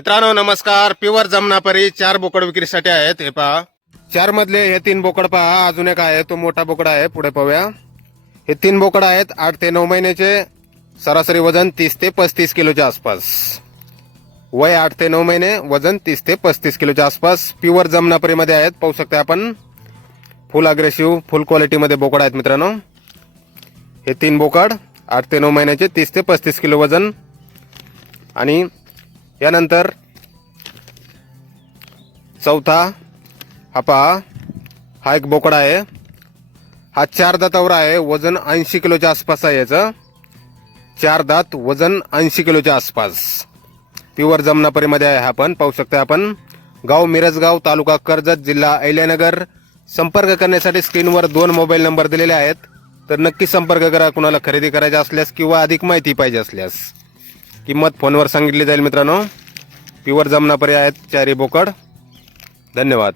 मित्रांनो नमस्कार. प्युअर जमनापरी चार बोकड विक्रीसाठी आहेत. हे पहा. चार मधले हे तीन बोकड पहा. अजून एक आहे. तो मोठा बोकड आहे. पुढे पाहूया. हे तीन बोकड आहेत. आठ ते नऊ महिन्याचे. सरासरी वजन तीस ते पस्तीस किलोच्या आसपास. वय आठ ते नऊ महिने. वजन तीस ते पस्तीस किलोच्या आसपास प्युअर जमनापरीमध्ये आहेत. पाहू शकता आपण. फुल अग्रेसिव्ह फुल क्वालिटीमध्ये बोकड आहेत मित्रांनो. हे तीन बोकड आठ ते नऊ महिन्याचे तीस ते पस्तीस किलो वजन. आणि यानंतर चौथा हा पहा हा एक बोकडा आहे. हा चार दातावर आहे वजन ऐंशी किलोच्या आसपास आहे याचं. चार दात वजन ऐंशी किलोच्या आसपास. प्युअर जमनापरीमध्ये आहे हा पण पाहू शकता आपण. गाव मिरजगाव तालुका कर्जत जिल्हा अहिल्यानगर. संपर्क करण्यासाठी स्क्रीनवर दोन मोबाईल नंबर दिलेले आहेत. तर नक्की संपर्क करा कुणाला खरेदी करायचा असल्यास किंवा अधिक माहिती पाहिजे असल्यास. किंमत फोनवर सांगितली जाईल मित्रांनो. प्युअर जमनापरी आहेत चारी बोकड. धन्यवाद.